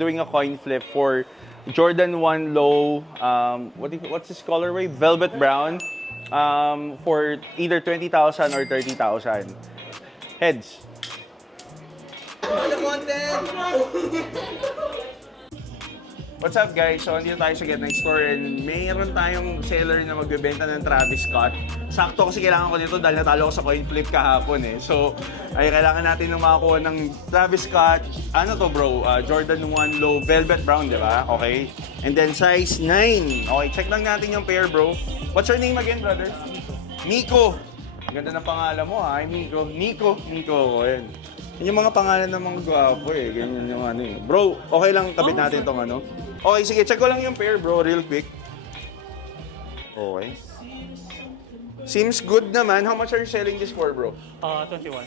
doing a coin flip for Jordan 1 Low, what's this colorway? Velvet Brown, for either 20,000 or 30,000. Heads. What's up guys? So, andito tayo sa Get Nice Store and mayroon tayong seller na magbebenta ng Travis Scott. Sakto kasi kailangan ko dito dahil natalo ko sa coin flip kahapon eh. So, ay kailangan natin ng makakuha ng Travis Scott. Ano to bro? Jordan 1 Low Velvet Brown, di ba? Okay. And then size 9. Okay, check lang natin yung pair bro. What's your name again, brother? Nico. Ganda ng pangalan mo ha, Nico. Nico. Ayan. Yung mga pangalan ng mga gwapo eh. Ganyan yung ano eh. Bro, okay lang kabit natin tong ano? Okay, sige. Check ko lang yung pair bro, real quick. Okay. Seems good naman. How much are you selling this for bro? 21.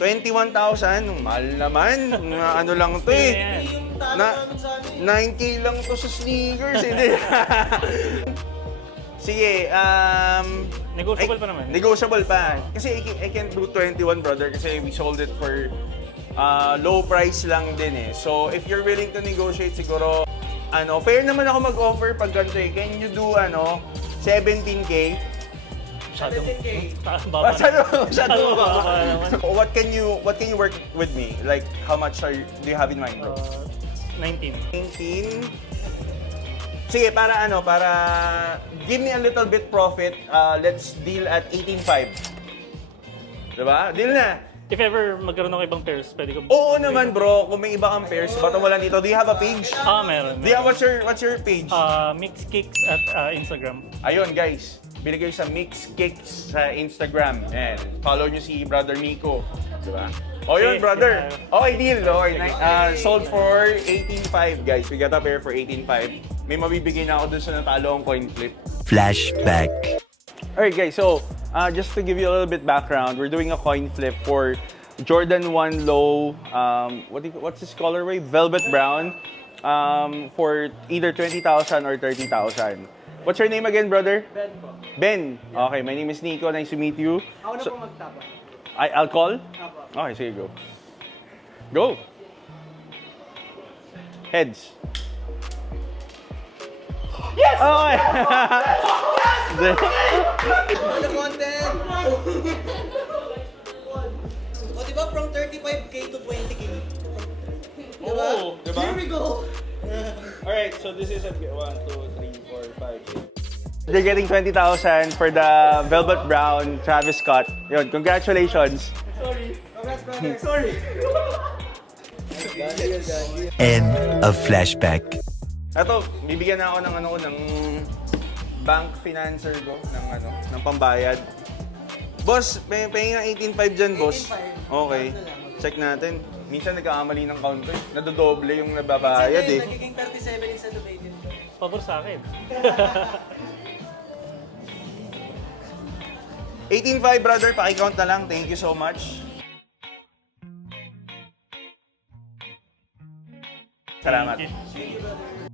21,000? Mahal naman. Ano lang to eh. Na 9K lang to sa sneakers. Hindi. Sige, Negotiable pa naman. Negotiable pa. Kasi I can't do 21, brother, kasi we sold it for low price lang din eh. So, if you're willing to negotiate, siguro, fair naman ako mag-offer pag ganito eh. Can you do, 17K? 17K. Masyado ba? What can you work with me? Like, how much do you have in mind, bro? 19. 19? Sige, para give me a little bit profit, let's deal at 18.5. Diba? Deal na. If ever magkaroon ng ibang pairs, pwede ko... Oo naman bro, kung may iba kang pairs, ba't wala dito? Do you have a page? Meron. Do you have, what's your page? Mix Kicks at Instagram. Ayun guys, bili kayo sa Mix Kicks sa Instagram. And follow nyo si Brother Nico. Diba? O yun, brother. Okay, deal. Okay, sold for 18.5 guys. We got a pair for 18.5. May mabibigay na ako dun sa natalo ang coin flip. Flashback. Alright guys, so just to give you a little bit background, we're doing a coin flip for Jordan 1 Low, what's this colorway? Velvet Brown, for either 20,000 or 30,000. What's your name again, brother? Ben po. Ben. Okay, my name is Nico. Nice to meet you. Ako na po magtapa. I'll call? Apo. Okay, sige, go. Go! Heads. Yes! Okay. Ano content? O diba from 35K to 20K? Diba? Oo, diba? Here we go! Alright, so this is a 1, 2, 3, 4, 5, 6. They're getting 20,000 for the Velvet Brown Travis Scott. Yun, congratulations. Sorry. Congrats, brother. Sorry. End of flashback. Eto, bibigyan na ako ng bank financer ko ng pambayad. Boss, may nga 18.5 dyan, boss. 18.5. Okay. Check natin. Minsan nagkakamali ng counter. Nadodoble yung nababayad eh. Nagiging 37 instead of 18. Pabor sa akin. 18.5 brother, paki-count na lang. Thank you so much. Salamat. Thank you.